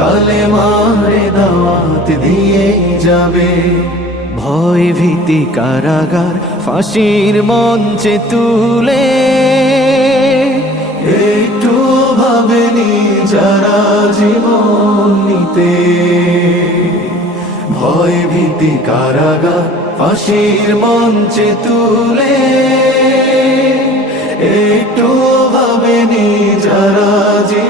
কালে মারে দাওয়াত দিয়ে যাবে। ভয় ভীতি কারাগার ফাঁসির মঞ্চে তুলে। একটু ভাবেনি যারা জীবন নিতে। ভয় ভীতি কারাগার ফাঁসির মঞ্চে তুলে। একটু ভাবেনি যারা জীবন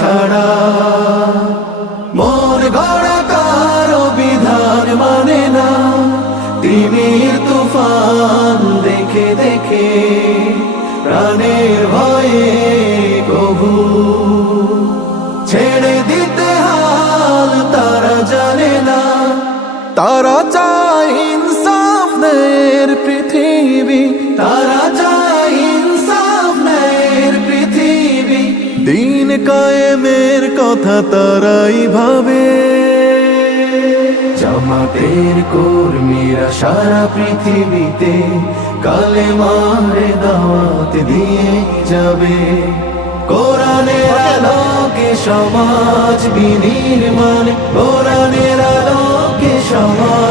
ছাড়া মন গড়া কারও বিধান মানে না। তিমির তুফান দেখে দেখে প্রাণের ভয়ে কথা তারাই ভাবে। জামাতের কর্মীরা সারা পৃথিবীতে কালে মারে দাওয়াত দিয়ে যাবে। কোরআনের আলোকে সমাজ বিনির্মাণ, কোরআনের আলোকে সমাজ